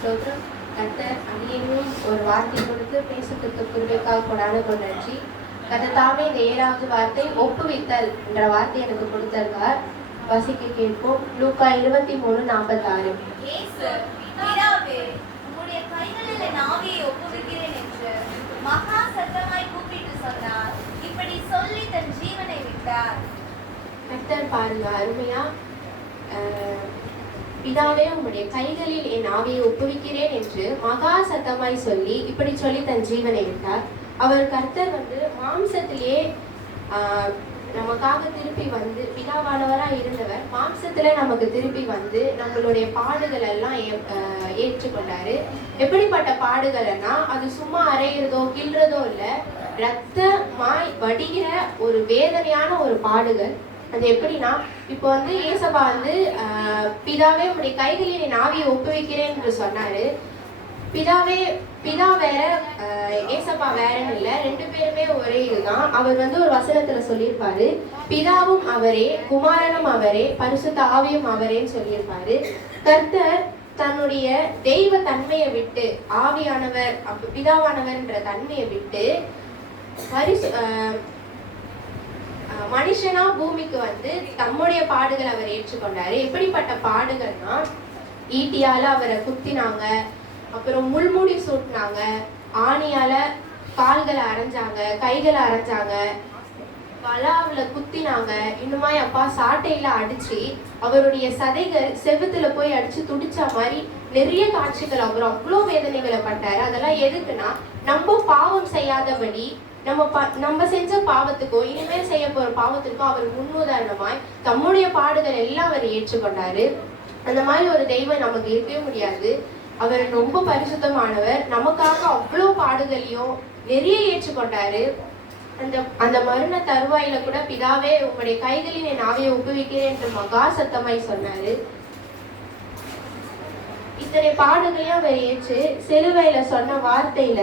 ஸ்தோத்திரம். கர்த்தர் அடியேனும் ஒரு வார்த்தை கொடுத்து பேசுறதுக்கு குருவைக்காக கொடான நன்றி. கர்த்தர் தாமே இந்த 7வது வார்த்தை ஒப்புவித்தல் என்ற வார்த்தை எனக்கு கொடுத்திருக்கார். வசிக்க கேட்போம். லூக்கா 23:46. மகா சத்தமாய் கூப்பிட்டு சொன்னார். இப்படி சொல்லி தன் ஜீவனை விட்டார். கர்த்தர் பாருங்க அருமையா, பிதாவே உம்முடைய கைகளில் என் ஆவியை ஒப்புவிக்கிறேன் என்று மகா சத்தமாய் சொல்லி இப்படி சொல்லி தன் ஜீவனை விட்டார். அவர் கர்த்தர் மாம்சத்திலே நமக்காக திருப்பி வந்து பிதாவானவராக இருந்தவர் மாம்சத்துல நமக்கு திருப்பி வந்து நம்மளுடைய பாடுகள் எல்லாம் ஏற்றுக்கொண்டாரு. எப்படிப்பட்ட பாடுகள்னா அது சும்மா அரைகிறதோ கிள்றதோ இல்லை, ரத்தமாய் வடிகிற ஒரு வேதனையான ஒரு பாடுகள். அது எப்படின்னா இப்போ ஏசப்பா பிதாவே உடைய கைகளில் என் ஆவியை ஒப்புவிக்கிறேன் என்று சொன்னாரு. பிதா வேற ஏசப்பா வேறன்னு இல்லை, 2 பேருமே ஒரே இதுதான். அவர் ஒரு வசனத்துல சொல்லியிருப்பாரு, பிதாவும் அவரே, குமாரனும் அவரே, பரிசுத்த ஆவியும் அவரேன்னு சொல்லியிருப்பாரு. கர்த்தர் தன்னுடைய தெய்வ தன்மையை விட்டு, ஆவியானவர் பிதாவானவர்ன்ற தன்மையை விட்டு மனுஷனா பூமிக்கு தம்முடைய பாடுகள் அவர் ஏற்றுக்கொண்டாரு. எப்படிப்பட்ட பாடுகள்னா, ஈட்டியால அவரை குத்தினாங்க, அப்புறம் முள்மூடி சூட்டினாங்க, ஆணியால கால்களை அரைஞ்சாங்க, கைகளை அரைஞ்சாங்க, வலாவுல குத்தினாங்க, இன்னுமாய் அப்பா சாட்டையில அடிச்சு அவருடைய சதைகள் செவுத்துல போய் அடிச்சு துடிச்சா மாதிரி நிறைய காட்சிகள் அவர் அவ்வளோ வேதனைகளை பட்டாரு. அதெல்லாம் எதுக்குன்னா, நம்ம பாவம் செய்யாதபடி நம்ம செஞ்ச பாவத்துக்கோ இனிமேல் செய்ய போற பாவத்துக்கோ அவர் முன்னுதாரணமாய் தம்முடைய பாடுகள் எல்லாம் அவர் ஏற்றுக்கொண்டாரு. அந்த மாதிரி ஒரு தெய்வம் நமக்கு இருக்கவே முடியாது. அவர் ரொம்ப பரிசுத்தமானவர். நமக்காக அவ்வளோ பாடுகளையும் நிறைய ஏற்றுக்கொண்டாரு. அந்த மரண தருவாயில கூட பிதாவே உங்களுடைய கைகளில் என் ஆவியை ஒப்புவிக்கிறேன் என்று மகா சத்தமாய் சொன்னாரு. இத்தனை பாடுகளையும் அவர் ஏற்று சிலுவையில சொன்ன வார்த்தையில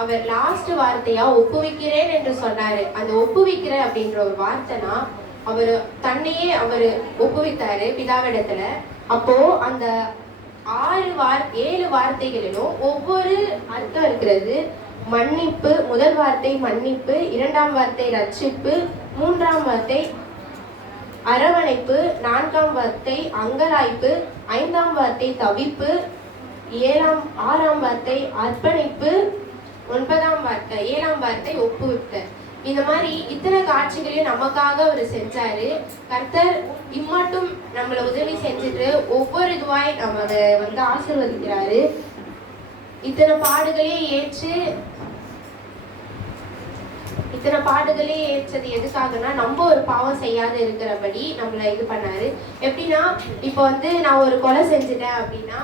அவர் லாஸ்ட் வார்த்தையா ஒப்புவிக்கிறேன் என்று சொன்னாரு. அந்த ஒப்புவிக்கிற அப்படின்ற ஒரு வார்த்தைனா அவர் தன்னையே அவர் ஒப்புவித்தாரு பிதாவிடத்துல. அப்போ அந்த 7 வார்த்தைகளிலும் ஒவ்வொரு அர்த்தம் இருக்கிறது. மன்னிப்பு, முதல் வார்த்தை மன்னிப்பு, 2ஆம் வார்த்தை ரட்சிப்பு, 3ஆம் வார்த்தை அரவணைப்பு, 4ஆம் வார்த்தை அங்கலாய்ப்பு, 5ஆம் வார்த்தை தவிப்பு, 6ஆம் வார்த்தை அர்ப்பணிப்பு, 9ஆம் வார்த்தை 7ஆம் வார்த்தை ஒப்புவித்தல். இந்த மாதிரி இத்தனை காட்சிகளையும் நமக்காக அவர் செஞ்சாரு. கர்த்தர் இம்மாட்டும் நம்மளை உதவி செஞ்சுட்டு ஒவ்வொரு இதுவாய் நம்ம ஆசீர்வதிக்கிறாரு. இத்தனை பாடுகளே ஏற்றது எதுக்காகனா, நம்ம ஒரு பாவம் செய்யாத இருக்கிறபடி நம்மளை இது பண்ணாரு. எப்படின்னா, இப்போ நான் ஒரு கொலை செஞ்சுட்டேன் அப்படின்னா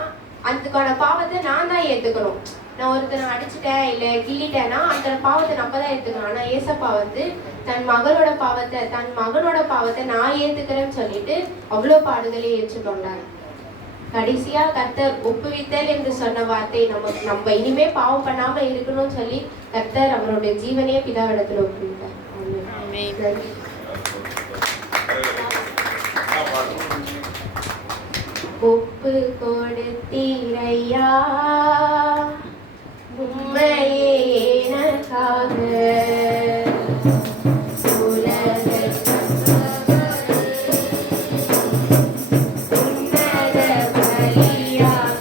அதுக்கான பாவத்தை நான் தான் ஏத்துக்கணும். நான் ஒருத்தனை அடிச்சுட்டேன் இல்லை கிள்ளிட்டேன்னா அந்த பாவத்தை நம்ம தான் ஏற்றுக்கணும். ஆனால் ஏசப்பா தன் மகனோட பாவத்தை நான் ஏற்றுக்கிறேன்னு சொல்லிட்டு அவ்வளோ பாடுகளை ஏற்றுக்கொண்டார். கடைசியா கர்த்தர் ஒப்புவித்தல் என்று சொன்ன வார்த்தை நம்ம இனிமே பாவம் பண்ணாம இருக்கணும்னு சொல்லி கர்த்தர் அவருடைய ஜீவனையே பிதாவிடத்துல ஒப்புவித்தார். ஒப்பு கொடுத்தீரையா உம்மையே எனக்காக, உன்னத பலியாக